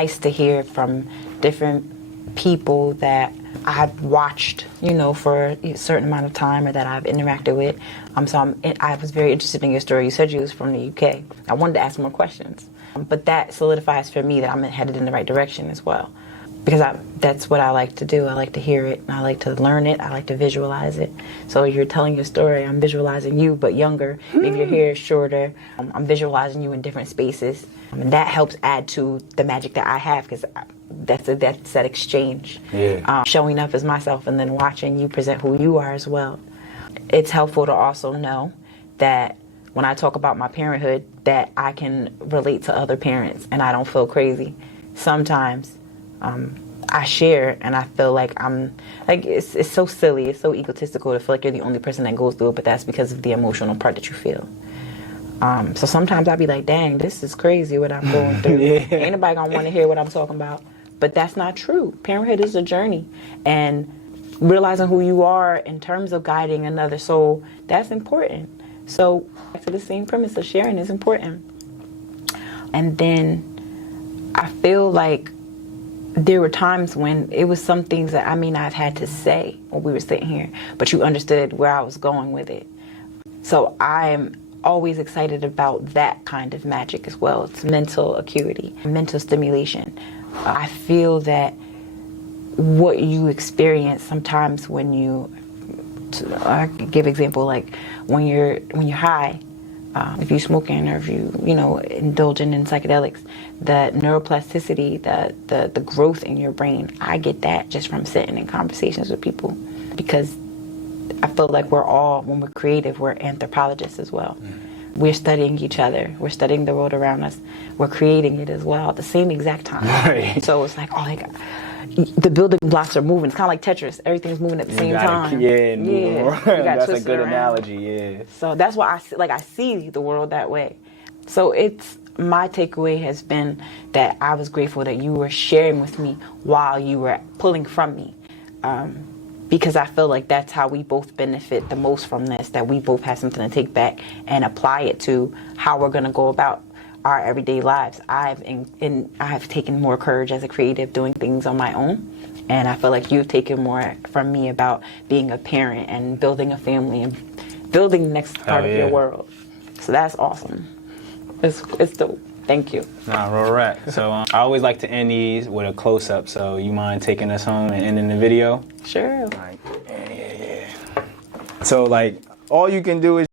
nice to hear from different people that I've watched, you know, for a certain amount of time or that I've interacted with. I was very interested in your story. You said you was from the UK. I wanted to ask more questions. But that solidifies for me that I'm headed in the right direction as well. Because that's what I like to do. I like to hear it, and I like to learn it, I like to visualize it. So you're telling your story, I'm visualizing you, but younger. Maybe your hair is shorter. I'm visualizing you in different spaces. And that helps add to the magic that I have, because that's that exchange. Yeah. Showing up as myself and then watching you present who you are as well. It's helpful to also know that when I talk about my parenthood, that I can relate to other parents and I don't feel crazy. Sometimes I share and I feel like it's so silly, it's so egotistical to feel like you're the only person that goes through it, but that's because of the emotional part that you feel. So sometimes I'll be like, dang, this is crazy what I'm going through. Yeah. Ain't nobody gonna want to hear what I'm talking about. But that's not true. Parenthood is a journey. And realizing who you are in terms of guiding another soul, that's important. So back to the same premise of sharing is important. And then I feel like there were times when it was some things that I may not have had to say when we were sitting here, but you understood where I was going with it. So I'm always excited about that kind of magic as well. It's mental acuity, mental stimulation. I feel that what you experience sometimes when you, I give example like when you're high, if you're smoking or if you indulging in psychedelics, the neuroplasticity, the growth in your brain, I get that just from sitting in conversations with people, because I feel like we're all, when we're creative, we're anthropologists as well. We're studying each other. We're studying the world around us. We're creating it as well at the same exact time. Right. So it's like, the building blocks are moving. It's kind of like Tetris. Everything's moving at the same time. Yeah, moving around. That's a good around. analogy, yeah. So that's why I see the world that way. So my takeaway has been that I was grateful that you were sharing with me while you were pulling from me. Because I feel like that's how we both benefit the most from this, that we both have something to take back and apply it to how we're going to go about our everyday lives. I have taken more courage as a creative doing things on my own, and I feel like you've taken more from me about being a parent and building a family and building the next part of your world. So that's awesome. It's dope. Thank you. Nah, real rap. So I always like to end these with a close-up, so you mind taking us home and ending the video? Sure. Like, yeah. So like, all you can do is